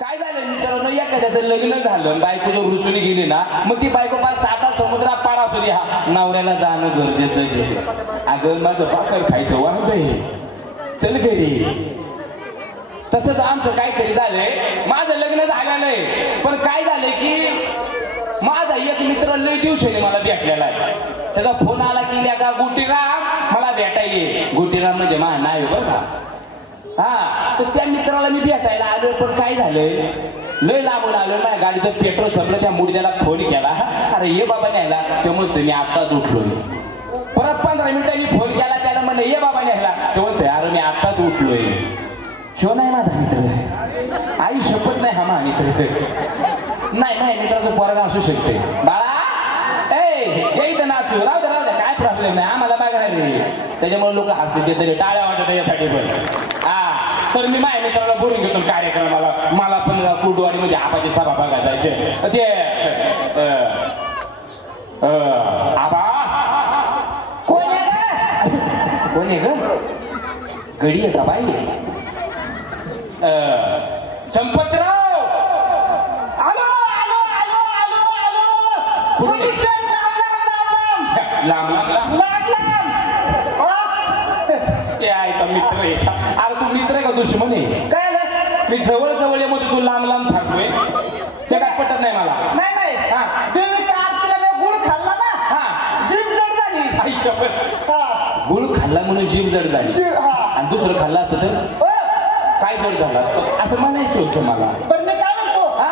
काय झालं? मित्रांनो एखाद्याचं लग्न झालं बायको जर रुसून गेली ना मग ती बायको पार साता समुद्रात पार असू द्या नवऱ्याला जाणं गरजेचं आहे. अगं माझं भाकर खायचं वाहत आहे चल घरी. तसंच आमचं काहीतरी झालंय. माझं लग्न झालेलं आहे पण काय झालंय की माझा एक मित्र लय दिवसाने मला भेटलेला आहे. त्याचा फोन आला की का गुटीराम मला भेटायला गुटीराम म्हणजे मा नाही बरं का. हा तर त्या मित्राला मी भेटायला आलो पण काय झालंय? लय लांबून आलो माझ्या गाडीचं पेट्रोल संपलं त्या मुडद्याला फोन केला. अरे ये बाबा न्यायला. त्यामुळे तुम्ही आत्ताच उठलो परत पंधरा मिनिटांनी फोन केला त्याला म्हणलं ये बाबा न्यायला. तेव्हा अरे मी आत्ताच उठलोय. शिव नाही माझा मित्र. आई शपथ नाही हा मा मित्र. नाही नाही मित्राचं पोरगा असू शकते बाळा! ए इथं नाचू. राहू दे राहू दे. काय प्रॉब्लेम नाही. आम्हाला माग रे त्याच्यामुळे लोक हसले ते तरी टाळ्या वाटत त्याच्यासाठी पण. हा. तर मी माझ्या मित्राला बोलून घेतो कार्यक्रमाला. मला पण कुडवाडीमध्ये आपाची सभा बघायला जायचे ते आबा? कोण आहे ग? कोण आहे गडी आहे का बाई? संपतराव आलो आलो आलो आलो आलो कुठे? पोलिसांना लांब, लांब, लांब. लांब लांब लांब, लांब. आहे मित्र याचा अरे तू मित्र आहे का दुश्मन? आहे काय? मी जवळ जवळ आहे मध्ये तू लांब लांब सांगतोय. ते काय पटत नाही मला. नाही नाही. हा. देवीच्या आरतीला मी गुळ खाल्ला ना हा. जीभ जड झाली. आई शपथ. हा. गुळ खाल्ला म्हणून जीभ जड झाली. जीभ हा. आणि दुसरं खाल्लं असतं तर? हो. काय जड झालं असतं? असं म्हणायचं होतं मला. पण मी काय म्हणतो? हा?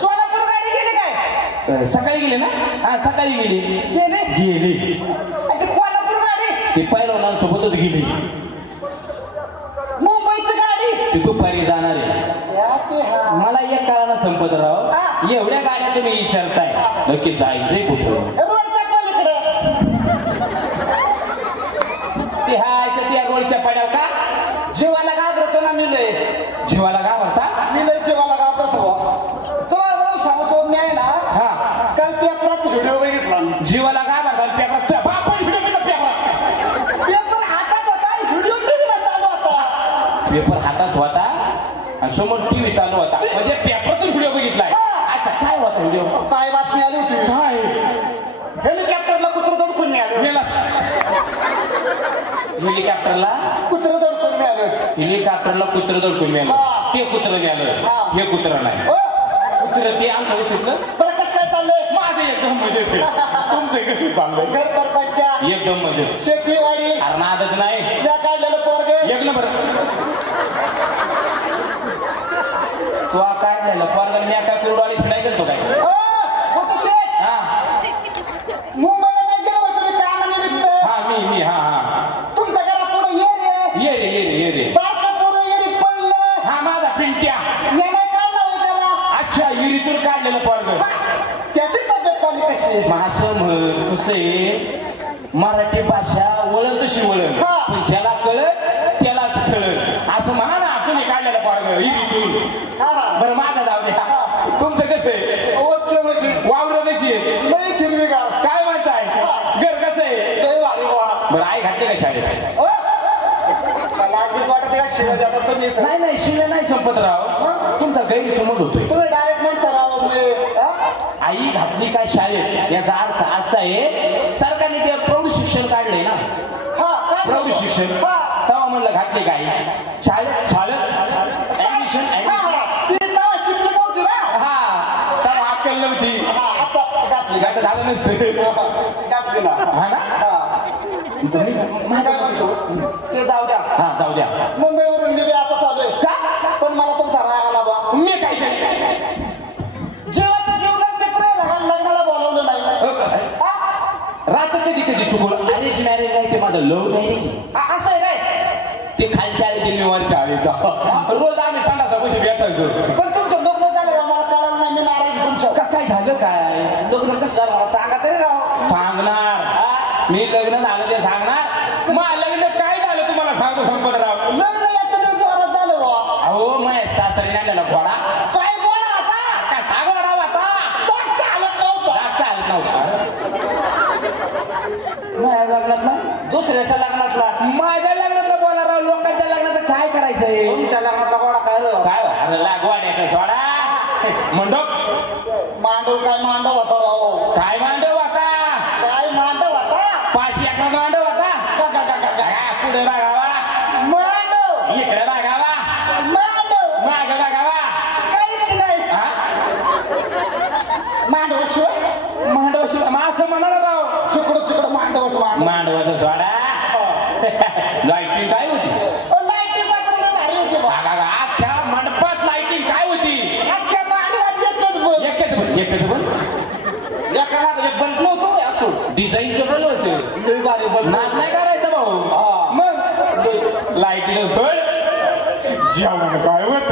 सोलापूर गाडी गेली काय? अं, सकाळी गेले ना? हा सकाळी गेली. गेली? गेली. ती कोल्हापूर गाडी? ती पैलवानांसोबतच गेली. दुपारी जाणार आहे. मला एक कळाला संपत. राव एवढ्या गाड्या तुम्ही विचारताय. नक्की जायचंय कुठं रोडच्या पलीकडे ते हायचं त्या रोडच्या पड्याव का जीवाला घाबरतो ना मी लय जीवाला घाबरता मी लय जीवाला घाबरतो तुम्हाला म्हणून सांगतो मी आहे ना हा काल पेपरात व्हिडिओ बघितला मी जीवाला घाबरता पेपर तुझ्या बापाने व्हिडिओ केला पेपर पेपर हातात होता व्हिडिओ टीव्हीला चालू होता पेपर हातात होता आणि समोर टीव्ही चालू होता. म्हणजे पेपरातून व्हिडिओ बघितलाय. अच्छा काय होता व्हिडिओ काय बातमी आली होती? काय? हेलिकॉप्टरला कुत्र दडकून मिळालं हेलिकॉप्टरला कुत्र दडकून मिळालं हेलिकॉप्टरला कुत्र दडकून मिळालं हा. ते कुत्र मिळालं हा. हे कुत्र नाही. हो. कुत्र ते आमचं विशिष्ट बरं कसं काय चाललंय? माझं एकदम मजेत आहे. तुमचं कसं चाललंय? घर परपंचा. एकदम मजेत. शेतीवाडी. अरे नादच नाही. काढलेलं पोरगे. एक नंबर. तू आ काय झालं? पोरगल मी काय कुरडवाडी फिराय गेलतो काय? हो, मुंबईला नाही गेलो होतो मी कामानिमित्त? हा मी मी हा हा. तुमच्या घरापुढे ये रे. ये रे ये रे ये रे. बारका पोरं येरीत पडलं. हा माझा पिंट्या. मी नाही काढला त्याला. अच्छा इरीतून काढलेलं पोरग. त्याची तब्येत पाणी कशी? आहे? असं म्हण कसं आहे? मराठी भाषा वळण तशी वळण हा. पण ज्याला कळत त्यालाच कळत असं म्हणा ना तुम्ही काढलेलं पोरग इरीतून हा, हा. बरं माझं जाऊ द्या हा. तुमचं कसं आहे ओके ओके. वावरं कशी आहे लय शिरवीगार काय म्हणताय घर कसं आहे लय भारी वा. का शाळेत? मला अगदीच वाटत आहे का शिवाय जाता तुम्ही इथं. नाही नाही शिव्या नाही संपत राव तुमचा गैरसमज होतोय तुम्ही डायरेक्ट म्हणता राव मी हा? आई घातली काय शाळेत याचा अर्थ असा आहे सरकारने ते प्रौढ शिक्षण काढलंय ना हा, काय प्रौढ? शिक्षण हा. तेव्हा म्हणलं घातली काय शाळेत शाळेत ऍडमिशन हा, हा. ती तेव्हा शिकली नव्हती ना हा तेव्हा अक्कल नव्हती हा, आता घातली घात झालं नसतं घातली ना हा ना हा. तुम्ही मी काय म्हणतो ते जाऊ द्या. हा जाऊ द्या. मुंबईवरून मी बी आता चालू आहे. का? पण मला तुमचा राग आला बा मी काय केलं? जेवायचं जेवलं मित्र लग्नाला बोलावलं नाही. हा? रात्र कधी कधी चुकवलं अरेंज मॅरेज नाही ते माझं लव्ह मॅरेज असं आहे काय? ते खालच्या आळीचे निवार शाळेचा. रोज आम्ही संडासा कशी भेटायचो पण तुमचं लग्न झालं राव, मला कळलं नाही मी नाराज तुमचं. का काय झालं काय? लग्न कसं झालं? मला सांगा तरी राव. सांगणार. मी लग्न झालं ते सांगणार मग लग्न काय झालं तुम्हाला सांगतो संपतराव लग्न याच्या दिवशी जोरात झालं बुवा. अहो मग सासरी आणलेला घोडा काय बोला आता का सांगणार आता तो चालत नव्हता जास्त चालत नव्हता माझ्या लग्नातला दुसऱ्याच्या लग्नातला? माझ्या लग्नातलं बोला राव लोकांच्या लग्नाचं काय करायचंय? तुमच्या लग्नातला घोडा काय रे काय अरे ला गोड्याचा सोडा. मंडप. मांडव काय मांडव होता राव? काय मांडव आता काय मांडव होता? पाच एकर मांडव आता गा, गा, गा, गा, गा. हा, पुढे बघावा मांडव इकडे बघावा मांडव माग बघावा काहीच नाही हा? मांडव शिवाय मांडव शिवाय मग असं म्हणाला राव चिकडं चिकडं मांडवच मांडव मांडवाचा सोडा. लाईटिंग काय होती? ओ, लय भारी होती बा. अख्ख्या मंडपात लाईटिंग काय होती? अख्ख्या मांडवात एकच बल्ब. एकच पण एकच पण एका मागे एक बल्ब नव्हतो होय, असो. डिझाईनचं पण होतं. लय भारी बल्ब. नाच नाही करायचं भाऊ. हा. मग? लाईटिंग सोय जेवण काय होत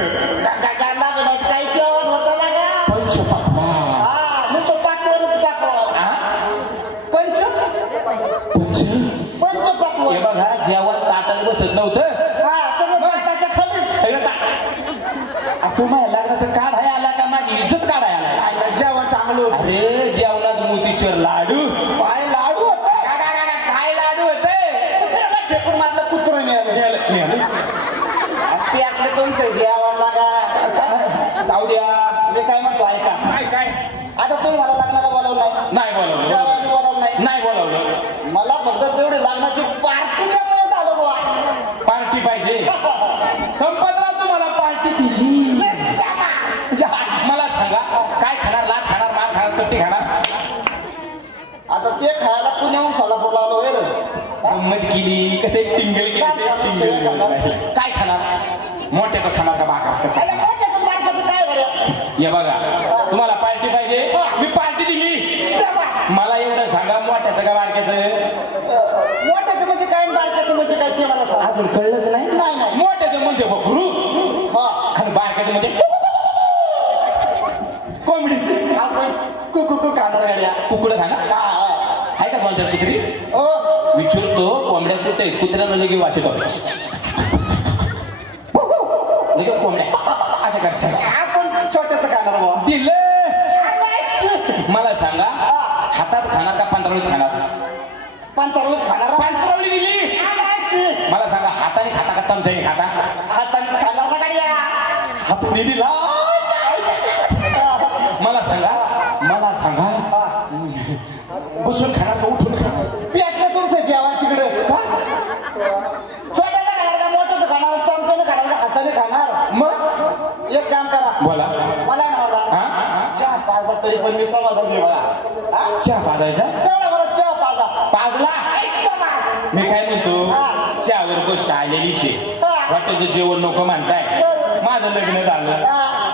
लागलं, काही जेवण होतं ना गा? पंचपक्वा हा, नुसतं पाकवरच पाकवावं. पंच पंच पंच पाकवावं. हे बघा जेवण ताटाला बसत नव्हतं. आपण माझ्या लग्नाचं काढ आहे आला का माझी इज्जत काढाय आला. जेवण चांगलं. अरे जेवणात मोतीचूर लाडू. काय लाडू होतं. काय लाडू होते? पेपर मधलं कुत्रं आपलं तुमचं जेवण लागा. जाऊ द्या. मी काय म्हणतो ऐका. काय काय? आता तुम्ही मला लग्नाला बोलवलं नाही नाही बोलवलं जेवायला बोलवलं नाही नाही बोलवलं मला फक्त तेवढी लग्नाची पार्टी त्यामुळे झालं बुवा. पार्टी पाहिजे संपतराव तुम्हाला पार्टी दिली. मला सांगा काय खाणार? लाट खाणार मार खाणार चट्टी खाणार? आता ते खायला पुण्याहून सोलापूरला आलो. हा? गंमत केली. कसे टिंगल केली केली. काय खाणार? मोठ्याचं खाणार का बाका? हे बघा तुम्हाला पार्टी पाहिजे? मी पार्टी दिली. मला एवढं सांगा मोठ्याचं का बारक्याचं? मोठ्याचं म्हणजे काय आणि बारकाचं म्हणजे काय ते मला सांगा. अजून कळलंच नाही नाही नाही मोठ्याचं म्हणजे बकरू हा आणि बारक्याचं म्हणजे कोंबडीचं आपण कुकू कुकू खाणार गाड्या कुकडं खाणार हा, हा. का कुत्री ओ विचारतो कोंबड्या कुठे आहेत? कुत्र्यानं लगे वाशी करतो लगे कोंबड्या. अशा करतात. आपण छोट्याचं खाणार बुवा. दिलं! मला सांगा हातात खाणार का पांतरवळीत खाणार? पंचावळीत खाणार पांतरवळी दिली! मला सांगा हाताने खाता का चमच्याने खाता? हाताने खाणार ना गाड्या. हाताने दिला मला सांगा मला सांगा बसून खाणार का उठून खाणार पेटलं तुमचं जेवण तिकडे का छोट्याचं खाणार का मोठ्याचं खाणार चमच्याने खाणार का हाताने खाणार मग एक काम करा बोला मला ना? मला हा? चहा पाजला तरी पण मी समाधान घे बघा हा? चहा पाजायचा तेवढा मला चहा पाजा पाजला. मी काय म्हणतो हा. चहावर गोष्ट आलेलीच आहे. हॉटेलचं जेवण नको म्हणताय बरं. माझं लग्न झालं.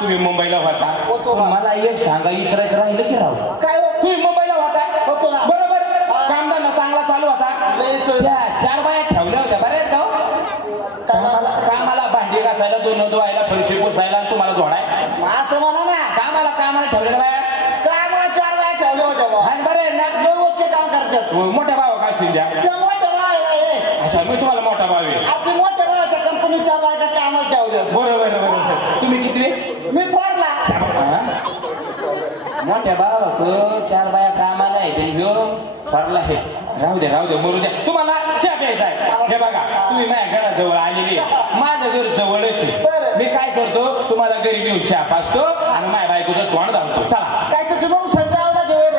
तुम्ही मुंबईला होता. मला एक सांगा इचरायचं राहिलं की राहू काय हो? तुम्ही मुंबईला होता होतो ना. बरोबर हा. कामधंदा चांगला चालू होता लयच. त्या चार बाया ठेवल्या होत्या बऱ्याच गाव काय कामाला भांडी घासायला दोन धुवायला फरशी पुसायला आणि तुम्हाला जोडाय असं म्हणा ना. कामाला कामाला ठेवलेल्या बाया? कामाला चार वेळा ठेवले होते बुवा. आणि बरे ना ओके काम करतात. मोठ्या भावा काय असतील त्या? मोठ्या भावाला हे. अच्छा मी तुम्हाला मोठा भाव आहे. आपली मोठ्या भावाच्या चार बायका कामाला ठेवले बरोबर बरोबर. तुम्ही किती? मी थोरला. मोठ्या भावाक चार बाया कामाला आहे ह्यो फरला आहे राहू द्या राहू द्या मरू द्या. तुम्हाला चहा प्यायचा आहे. हे बघा तुम्ही माझ्या घराजवळ आलेली आहे. माझं घर जवळच आहे. मी काय करतो? तुम्हाला घरी घेऊन चहा पाचतो आणि माझ्या बायकोचं तोंड धावतो चला. काय तुझी मग सजावला जेवण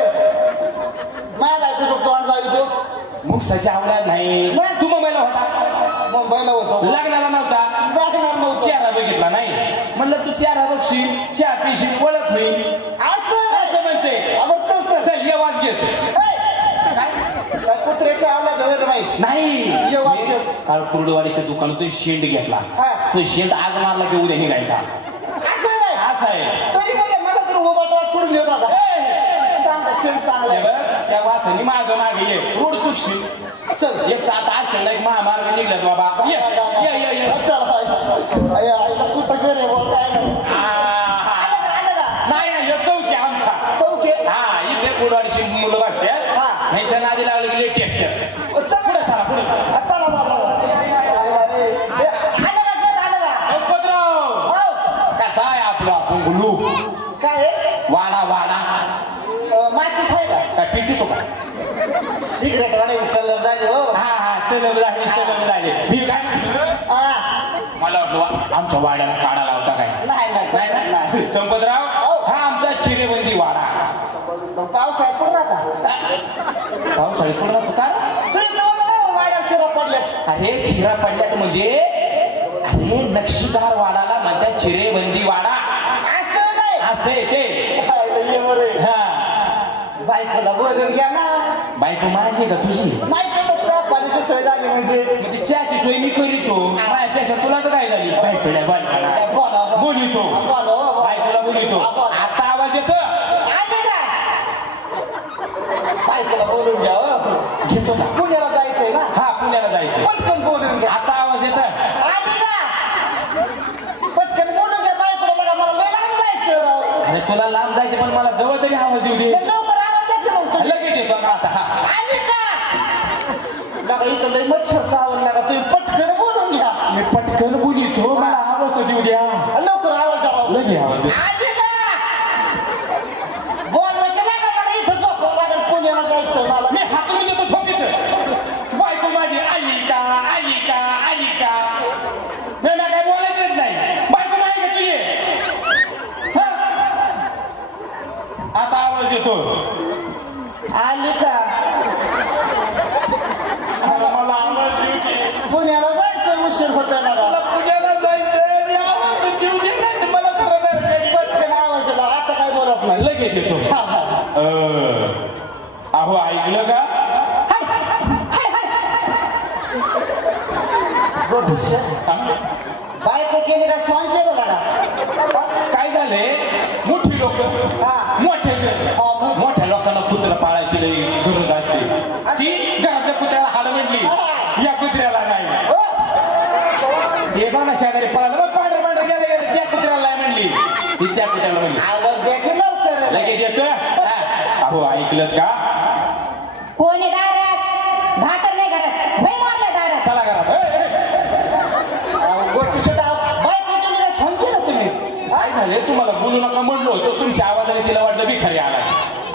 माझ्या बायकोचं तोंड जाईल तो मग सची आवडत नाही तू मुंबईला होता? मुंबईला होतो. लग्नाला नव्हता? जागणार नव्हतं. चेहरा बघितला नाही. म्हणलं तू चेहरा बघशील चहा पिशील ओळख होईल. असं असं म्हणते अबे चल चल चल ये वाज घेत ए, काय काय कुत्र्याच्या आवला नाही. ये काल कुरडवाडीच्या दुकानातून शेंड घेतला. हा. तो शेंड आज मारला की उद्या निघायचा. असं आहे तरी म्हणजे मला तर उभा टॉस करून देत होता ए, चांगला शेण चांगला आहे. बघ, त्या वासानी मागं मागे ये. रोड चुकशील. चल. एक आता एक महामार्ग निघलात बाबा. ये ये ये ये. चल आई आईला कुठं गेले बुवा, काय नाही. आ, आलं का, आलं का? नाही नाही हे चौकी आमचा चौक आहे. हा इथे कुरडवाडीची मुलं बसते हा. ह्यांच्या नादी लागले की लेटेस्ट ओ, चल पुढे चला पुढे चला हा, चला बाबा. चांगला रे. ए, आलं का घर, आलं का? संपतराव हो. कसा आहे आपला पुंगलू काय आहे? वाडा वाडा अं, माचीस आहे का काय पिटी तो का सिगरेट वाढे उचललं झाले हो. हा हा तलब झाले तलब झाले मी काय म्हणतो? हा. मला वाटलं आमच्या वाड्याला काढा लावता काय? नाही नाही नाही संपतराव हा. आमचा चिरेबंदी वाडा. पावसाळ्यात कुठं राहता पावसाळी कोण राहतो का? वाड्या शिरा पडल्यात. अरे चिरा पडल्यात म्हणजे? अरे नक्षीदार वाडाला म्हणतात चिरेबंदी वाडा. असं ते. हा. बायकोला बोलून घ्या ना. बायको माझी का तुझी? नाही चहा पाण्याची सोय झाली म्हणजे? म्हणजे चहाची सोय मी करीतो माझ्यापेक्षा तुला तर काय झाली? बायकोल्या बायकोला बोला, बोला. बोलितो. हा, बोला, हो, बोला. बायकोला बोलितो. हा, बोला. आता आवाज येतो? आले का? बायकोला बोलून घ्या हो. घेतो का? पुण्याला जायचंय ना? हा पुण्याला जायचं पटकन बोलून घ्या. आता आवाज येत आली का? पटकन बोलून घ्या बायकोला लगा मला लय लांब जायचं राव. अरे तुला लांब जायचे पण मला जवळ तरी आवाज येऊ दे मग लवकर आवाज द्या की येतो का आता आली का लगा इथं लय मच्छर चावून लागा तुम्ही पटकन बोलून घ्या मी पटकन बोलितो मला आवाज देऊ द्या लवकर आवाज द्या राव. लगे आवाज दे आली का बोलवायचं नाही का मला इथं झोपावं लागेल पुण्याला जायचं मला मी हातून देतो झोपीत बायको माझी आली का आली का आली का नाही ना काय बोलायचंच नाही बायको नाही का तुझी हा? आता आवाज येतो आली का मला आवाज देऊ दे पुण्याला जायचं उशीर होत मला ना पुण्याला जायचं मी आवाज तर देऊ दे नाही तर मला खरं नाही काही. पटकन आवाज दिला आता काय बोलत नाही लगेच येतो हा, हा. अं, अहो ऐकलं का गोपुष्य. हा? बायको केली का स्वांग केलं का काय झालंय बघा शेजारी पळालं. बघ पांढर पांढर गेलं गेलं. त्या कुत्र्याला म्हणली. ती त्या कुत्र्याला म्हणली. आवाज द्या की लवकर. लगेच येतोय? हा. अहो ऐकलं का? कोणी दारात? भाकर नाही घरात. वय मारल्या दारात. चला घरात. का स्वांग केलं तुम्ही. काय झालं? तुम्हाला बोलू नका म्हणलो होतो. तुमच्या आवाजाने तिला वाटलं भिकारी आला.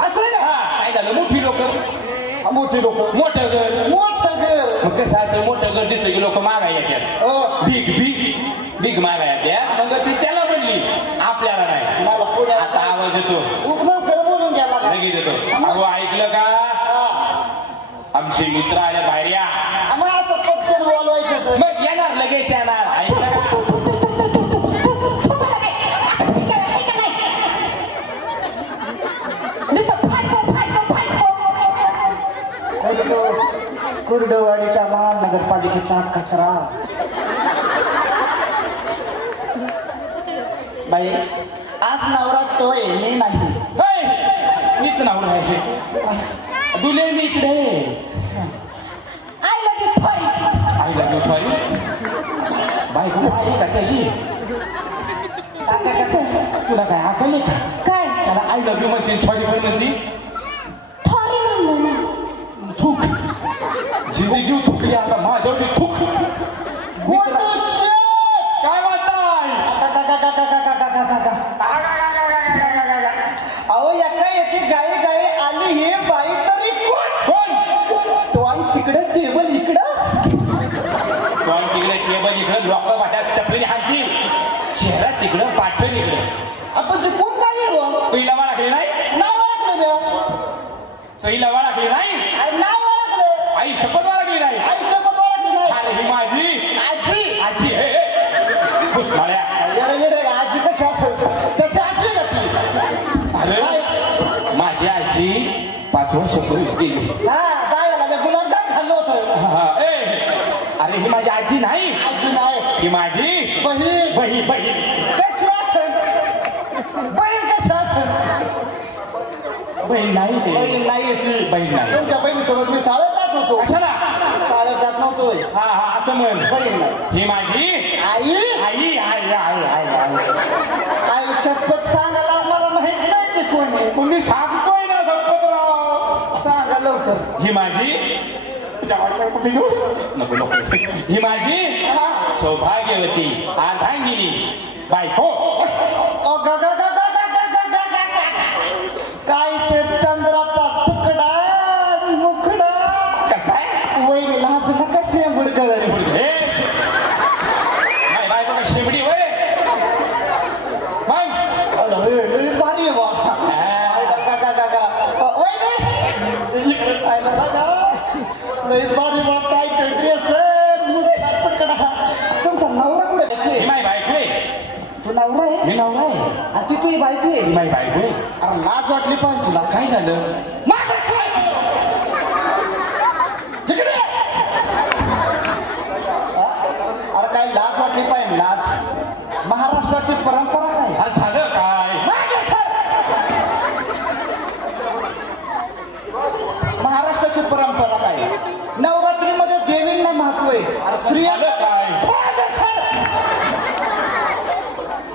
असं ना? हा काय झालं? मोठी लोक. हा, मोठी लोक. मोठं घर. मोठं घर. मग कसं असं मोठं घर दिसलं की लोक मागा येतात? हो. भीक भीक भीक मागा येत्या मग ती त्याला म्हणली आपल्याला नाही. आता आवाज येतो. लगेच येतो. अहो ऐकलं का? आमचे मित्र आले बाहेर या. मग येणार लगेच येणार. ऐकलं का? कुर्डवाडीच्या महानगरपालिकेचा कचरा. बाई. आज नवरा तोय मी नाही. होय, मीच नाव राहिले दुले मी इकडे. आय लव्ह यू आई लागलो सॉरी बायको आहे? का त्याची तुला काय अकल आहे का? काय? त्याला आय लव्ह यू म्हणते सॉरी पण म्हणती थॉरी म्हणलं ना. थूक. जिंदगी थुकली आता माझ्यावर थूक पहिला वाळाकली नाही? आई शपथ वाळाकली नाही? अरे ही माझी. आजी. आजी हे आजी कशी असेल? त्याची आजी का ती? अरे काय? माझी आजी पाच वर्षापूर्वीच गेली. हा जायला मी गुलाबजाम खाल्लं होतं. हा, ए, अरे ही माझी आजी नाही. आजी नाही. ही माझी बहीण. बही बहीण. कशी असेल? बहीण कशी असेल? बहीण नाही ते. नाही ती बहीण नाही. तुमच्या बहिणीसोबत मी शाळेत जात होतो. कशाला? शाळेत जात नव्हतो होय. हा हा असं म्हण. नाही. ही माझी आई? आई आई आई आई आई. आई शपथ सांगायला मला माहीत नाही ते कोण आहे. तुम्ही सांगतोय ना संपतराव सांगा लवकर. ही माझी नको नको. ही माझी. सौभाग्यवती अर्धांगिनी बायको. लई भारी. तुमचा नवरा कुठे ही माई बायको आहे तू नवरा आहे? मी नवरा आहे. आणि ती तुझी बायको आहे? ही माई बायको आहे अरे लाज वाटली पाहिजे तुला. काय झालं? मागं खाय. तिकडे ये. अरे काय लाज वाटली पाहिजे लाज. महाराष्ट्राची परंपरा काय अरे झालं काय मागे सर. महाराष्ट्राची परंपरा काय नवरात्रीमध्ये देवींना महत्त्व आहे स्त्रिया झालं काय मागे सर.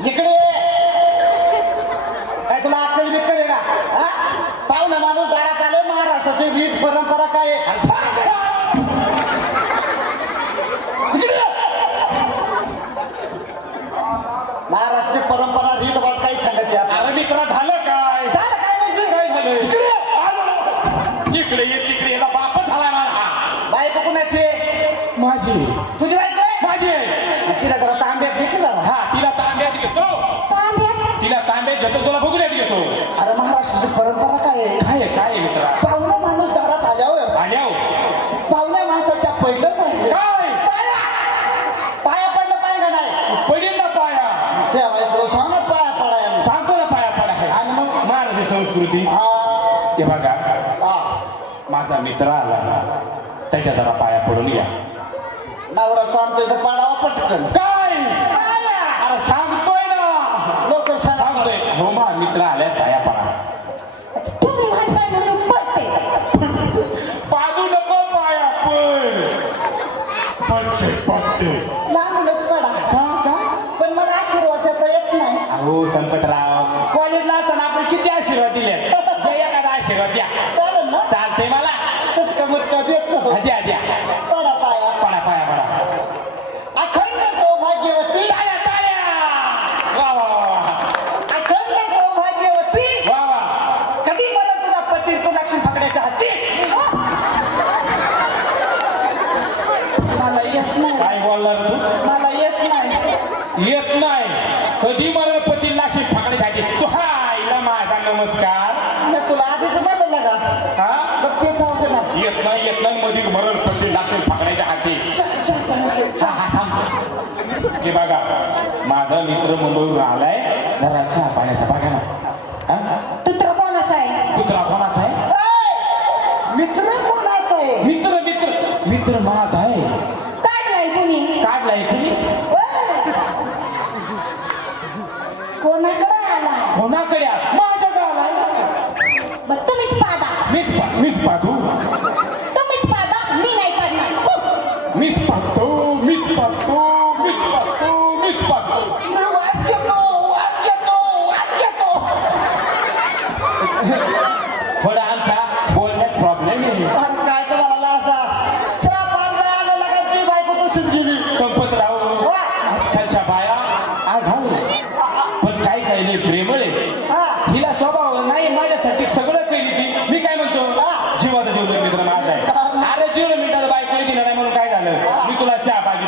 इकडे ये. काय तुला अक्कल बिक्कल आहे का हा? पाहुणा माणूस दारात आले महाराष्ट्राची रीत परंपरा काय आहे? अरे झालं इकडे ये. महाराष्ट्रीय परंपरा रीत बात काही सांगत यार अरे मित्रा झालं काय काय म्हणजे काय झालं इकडे ये. अरे, इकडे ये तिकडे याचा बापच झाला ना हा. बायको कुणाची आहे? माझी तुझी बायको आहे? माझी आहे तिला जरा तांब्यात घे की जरा हा तिला तांब्यात घेतो तांब्यात तिला तांब्यात घेतो तुला बघण्यात घेतो अरे महाराष्ट्राची परंपरा काय मित्रा? पाहुणा माणूस दारात आल्यावर आल्याव पाहुण्या माणसाच्या पडलं पाहिजे काय? पाया पडलं पाहिजे का नाही? पडील ना पाया. ठेवायचं सांग ना पाया पडायला. सांगतो ना पाया पडा. आहे आणि मग? महाराष्ट्र संस्कृती. हा. ते बघा. माझा मित्र आला ना त्याच्या जरा पाया पडून घ्या. नवरा सांगतोय तर पाडावा पटकन. काय पाया अरे सांगतोय ना लोक सांगा सांगतोय हो मा मित्र आल्या पाया पडा तुम्ही म्हणताय म्हणून पडते पादू नको पाया पण पडते पडते लांबूनच पडा का का पण मला आशीर्वाद देता हो संपतराव कॉलेजला असताना आपण किती आशीर्वाद दिले एखादा आशीर्वाद द्या चालेल ना चालते मला तुटका मुटका देत नाही. हा, द्या द्या पडा पाया पडा पाया पडा अखंड सौभाग्यवती टाळ्या टाळ्या वा वा वा वा अखंड सौभाग्यवती वा वा कधी बरं तुझा पती तू लक्ष्मी पकडायच्या हाती मला येत नाही काय बोलणार तू मला येत नाही येत नाही कधी मला पती लाशी फाकण्यासाठी तू हायला माझा नमस्कार मी तुला आधीच म्हणलं का हा बघ ते चावते ना येत नाही येत नाही मध्ये मरण पकडायच्या हाती. हे बघा माझा मित्र मुंबईवर आलाय. जरा चहा पाण्याचा बघा ना हा? तुत्र कोणाचा आहे कुत्रा कोणाचा आहे ए, मित्र कोणाचा आहे मित्र मित्र मित्र माझा आहे काढलाय कुणी काढलाय कुणी कोणाकडे आला कोणाकडे आहे? माझ्या आलाय मग तुम्हीच पादा मीच पा मीच पाहतो तुम्हीच पादा मी नाही पाडणार मीच पाहतो मीच पाहतो मीच पाहतो मीच पाहतो मी वास घेतो वास घेतो वास घेतो थोडा आमचा बोलण्यात प्रॉब्लेम आहे आणि काय तर मला असा चहा पांढरा आणायला का ती बायको तशीच गेली संपत राहू आजकालच्या बाया आघाऊ पण काही काही नाही प्रेमळ आहे हा हिला स्वभाव नाही माझ्यासाठी सगळं केली ती मी काय म्हणतो जीवाचा जीवन मित्र माझा आहे अरे जीवन मित्राचं बायको दिलं नाही म्हणून काय झालं मी तुला चहा पाहिजे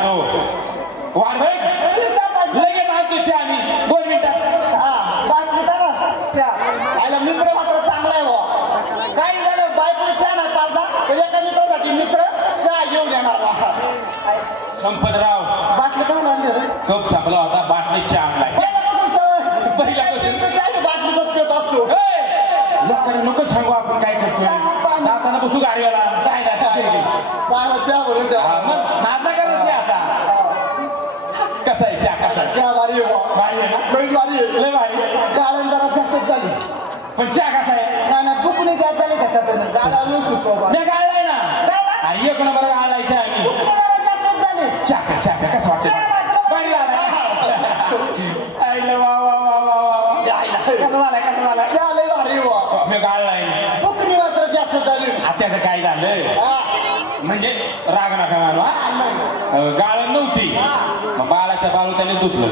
वाढ भाई मी चहा पांढरा लगेच आणतो चहा मी दोन मिनिटात हा बाटली धरा त्या आयला मित्र मात्र चांगला आहे बुवा काही झालं बायको चहा नाही पाजला तर एका मित्रासाठी मित्र चहा घेऊन येणार बुवा संपतराव बाटली का आणली रे कप संपला होता बाटली चहा आणलाय पहिल्यापासून सवय पहिल्यापासून. काय बाटलीतच पित असतो! लोकांना नको सांगू आपण काय करतो जाताना बसू गाडीवाला. काय नाही पाहिला चहा भरून द्या. मग नाद करायची आता. कसा आहे चहा कसा आहे? चहा भारी आहे बुवा भारी आहे ना? लई भारी आहे. लय भारी आहे. गाळण जरा जास्तच झाली. पण चहा कसा आहे? नाही नाही बुकणी काय झाली त्याच्यात गाडा व्यवस्थित बाबा मी गाळलाय ना. गाळला? आणि एक नंबर गाळलाय चहा मी बुकणी जरा जास्तच झाली चहा चहा कसा वाटतं झालाय आईला वा वा वा वा वा वा. कसा झालाय कसा चहा लई भारी बुवा मी गाळलाय बुकणी मात्र जास्त झाली आत्याचं काय झालं. म्हणजे राग नका मानू हा? नाही. गाळण नव्हती मग बाळाच्या बाळू त्याने धुतलं